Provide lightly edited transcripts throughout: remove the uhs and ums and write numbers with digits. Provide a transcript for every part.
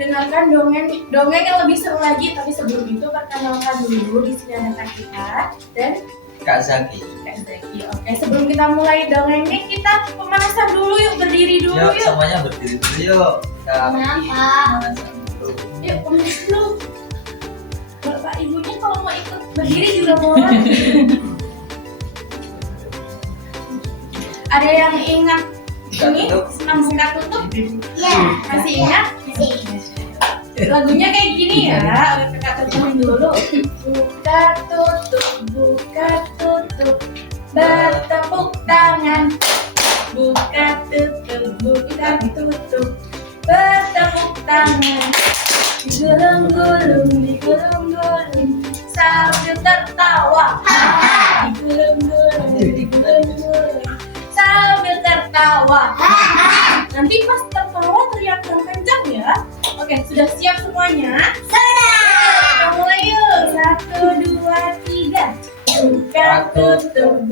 dengarkan dongeng yang lebih seru lagi. Tapi sebelum itu perkenalkan dulu, di sini ada Kak Kita dan Kak Zaki. Oke, sebelum kita mulai dongengnya, kita pemanasan dulu yuk, berdiri dulu Yuk, yuk. semuanya berdiri dulu yuk. Kita pemanasan dulu. Yuk, pemanasan dulu. Bapak ibunya kalau mau ikut berdiri juga boleh. Ada yang ingat ini senam buka tutup? Ya. Masih ingat? Lagunya kayak gini ya. Kita tutupin dulu. Buka tutup, bertepuk tangan. Buka tutup, bertepuk tangan. Digulung-gulung, sambil tertawa. Digulung-gulung, sambil tertawa. Nanti pas tertawa teriak yang kencang ya. Oke, sudah siap semuanya? Sudah. Kita mulai yuk. 1, 2, 3. Buka tutup,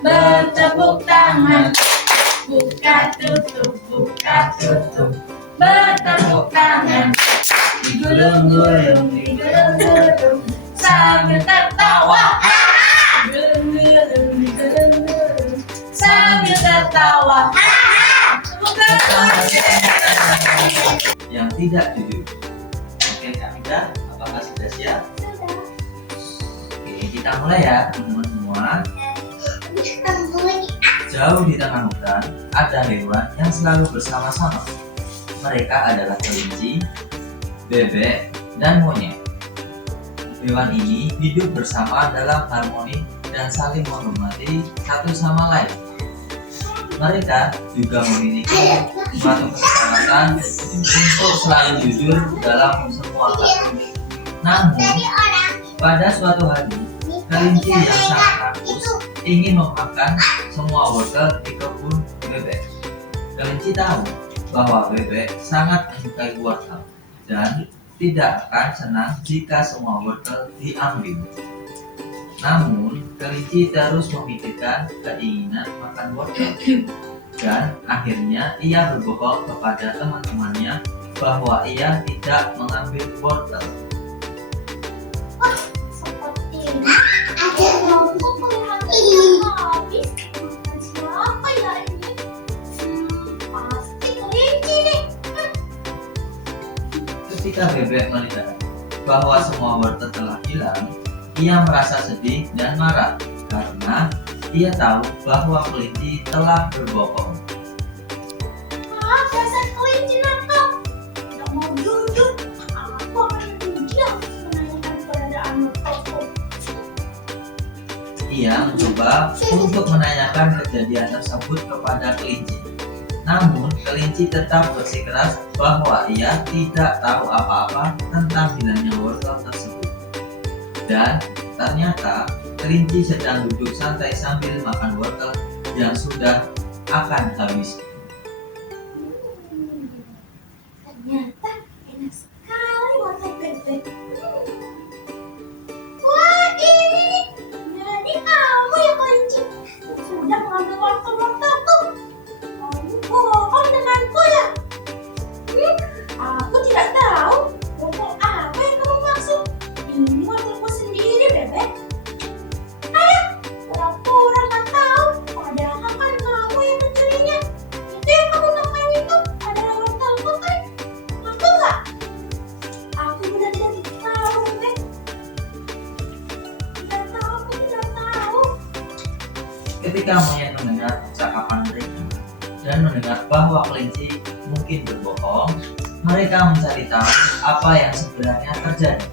bertepuk tangan. Buka tutup, bertepuk tangan. Digulung-gulung, sambil tertawa. Digulung-gulung, sambil tertawa. Tepuk tangan. Yang tidak jujur. Oke Kak Ida, apakah sudah siap? Oke, kita mulai ya teman-teman semua. Jauh di tengah hutan, ada hewan yang selalu bersama-sama. Mereka adalah kelinci, bebek, dan monyet. Hewan ini hidup bersama dalam harmoni dan saling menghormati satu sama lain. Mereka juga memiliki suatu kesepakatan untuk selalu jujur dalam semua hal. Namun, pada suatu hari, kelinci yang sangat rakus ingin memakan semua wortel di kebun bebek. Kelinci tahu bahwa bebek sangat menyukai wortel dan tidak akan senang jika semua wortel diambil. Namun, kelinci terus memikirkan keinginan makan wortel dan akhirnya ia berbohong kepada teman-temannya bahwa ia tidak mengambil wortel. Sepertinya ada kelompok kelihatannya habis. Siapa ya ini? Pasti kelinci nih. Ketika bebek melihat bahwa semua wortel telah hilang, ia merasa sedih dan marah karena ia tahu bahwa kelinci telah berbohong. Dasar kelinci nakal. Tidak mau jujur. Aku akan diam menanyakan keberadaan wortelku. Ia mencoba untuk menanyakan kejadian tersebut kepada kelinci. Namun, kelinci tetap bersikeras bahwa ia tidak tahu apa-apa tentang hilangnya wortel tersebut. Dan ternyata kelinci sedang duduk santai sambil makan wortel yang sudah akan habis. Ternyata enak sekali wortel bebek. Wah, ini jadi kamu ya kelinci sudah mengambil wortel-wortelku. Kamu bohong denganku ya? Aku tidak tahu wortel apa yang kamu maksud. Ini wortelku sendiri bebek. Ayo, pura-pura tak tahu. Padahal kan kamu yang mencurinya. Itu yang kamu makan itu adalah wortelku kan? Aku enggak. Aku benar-benar tidak tahu bebek. Tidak tahu, aku tidak tahu. Ketika monyet mendengar percakapan mereka dan mendengar bahwa kelinci mungkin berbohong, mereka mencari tahu apa yang sebenarnya terjadi.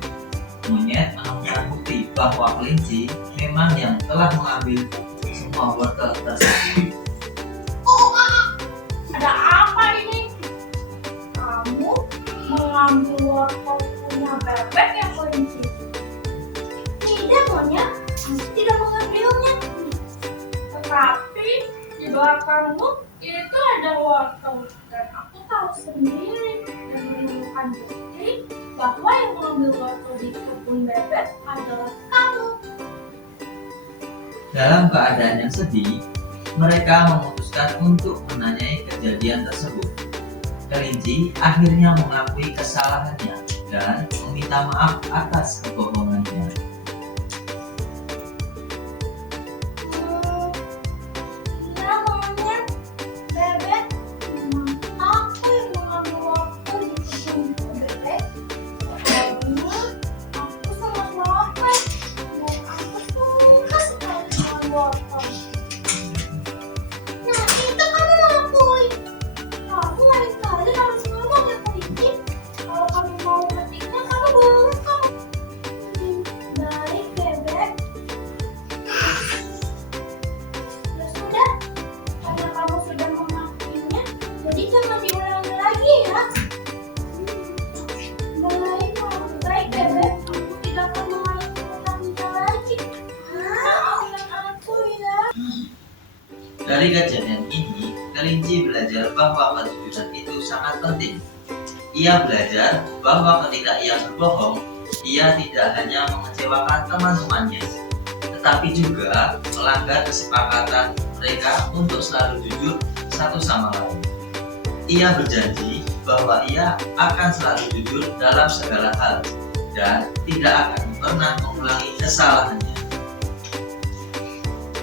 Monyet menemukan bukti bahwa kelinci memang yang telah mengambil semua wortel tersebut. Ada apa ini? Kamu mengambil wortel punya bebek ya kelinci? Tidak monyet, aku tidak mengambilnya. Tetapi di belakangmu itu ada wortel dan aku tahu sendiri dan menemukan bukti bahwa yang mengambil wortel di kebun bebek adalah kamu. Dalam keadaan yang sedih, mereka memutuskan untuk menanyai kejadian tersebut. Kelinci akhirnya mengakui kesalahannya dan meminta maaf atas kebohongannya. Ya monyet, bebek, aku yang mengambil waktu di kebun bebek. Soalnya aku sangat lapar dan aku suka sekali dengan wortel. Nah, itu kamu mengakui. Kamu lain kali harus ngomong ya kelinci. Kalau kamu mau metiknya, kamu boleh kok. Baik bebek. Ya sudah, karena kamu sudah mengakuinya, jadi jangan diulangi lagi ya. Baik bebek, aku tidak akan mengulanginya lagi. Maafkan aku ya. Dari kejadian ini, kelinci belajar bahwa kejujuran itu sangat penting. Ia belajar bahwa ketika ia berbohong, ia tidak hanya mengecewakan teman-temannya, tetapi juga melanggar kesepakatan mereka untuk selalu jujur satu sama lain. Ia berjanji bahwa ia akan selalu jujur dalam segala hal dan tidak akan pernah mengulangi kesalahannya.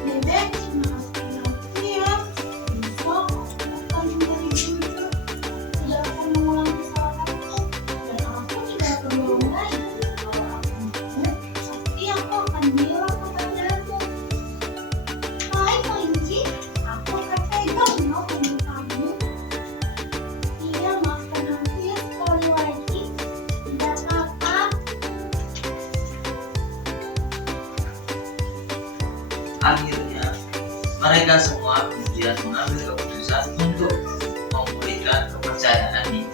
Bebek, maafkan aku ya. Besok aku akan menjadi jujur. Tidak akan mengulang kesalahanku. Dan aku tidak akan bohong lagi. Kalau aku bohong, pasti aku akan bilang kepadamu. Hai kelinci, aku akan pegang pundak kamu. Iya, maafkan aku ya sekali lagi. Tidak apa-apa. Akhirnya, mereka semua kemudian mengambil keputusan untuk memulihkan kepercayaan ini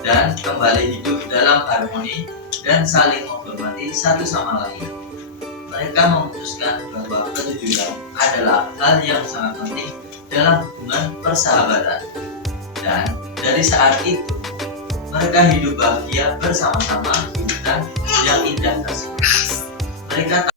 dan kembali hidup dalam harmoni dan saling menghormati satu sama lain. Mereka memutuskan bahwa kejujuran adalah hal yang sangat penting dalam hubungan persahabatan. Dan dari saat itu, mereka hidup bahagia bersama-sama di hutan yang indah tersebut. Mereka